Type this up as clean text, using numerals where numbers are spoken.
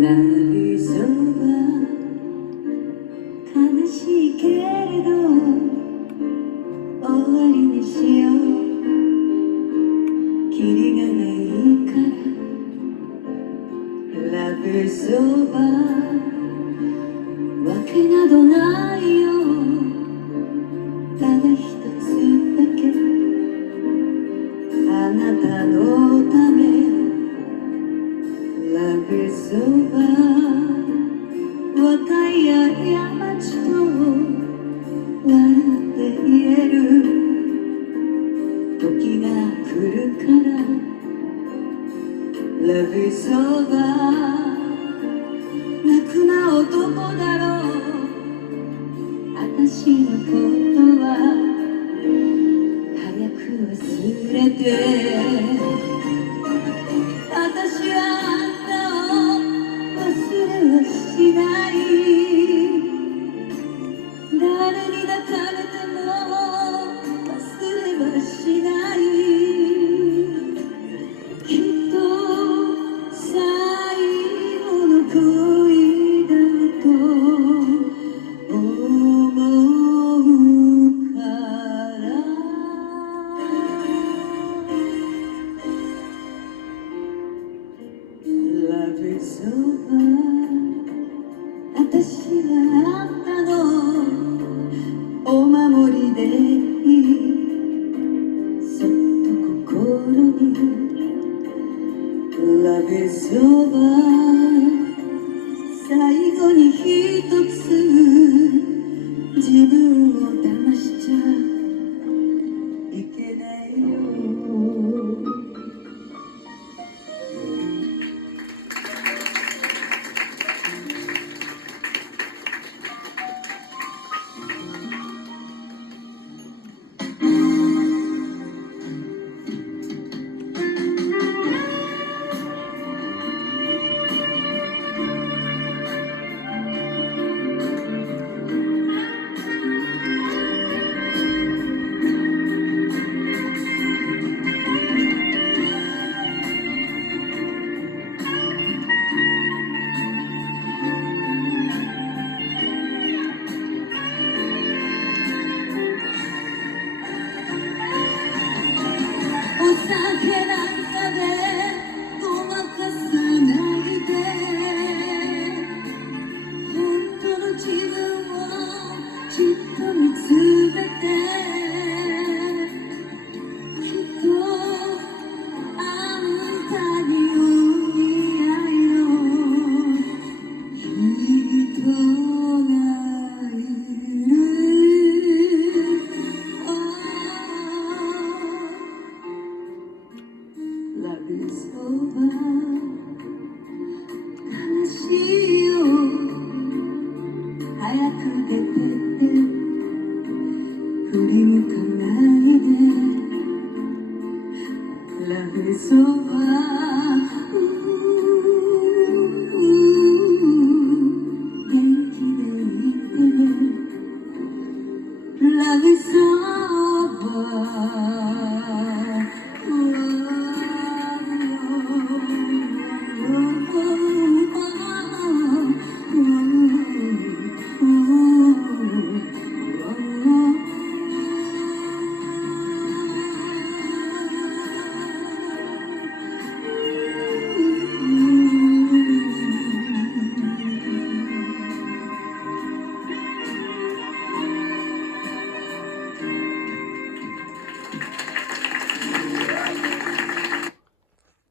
なりそうは悲しいけれど終わりにしよう。キリがないからラブそうはわけなどないよ。ただ一つだけあなたのためラブそうは若い過ちと笑って言える時が来るからラブそうは泣くな男だろう。私のことは早く忘れて私はあんたを忘れはしない。誰に抱かれても忘れはしない。きっと最後の恋だと思うからラブソファ私はあんたのお守りでいい。そっと心にラブソファ最後に一つ自分を騙しちゃいけないよ。お酒なんかでごまかさないで本当の自分をじっと見つめてきっとあんたにお似合いの人がいる。ラブソーバ悲しいよ早く出てって振り向かないでラブソーバ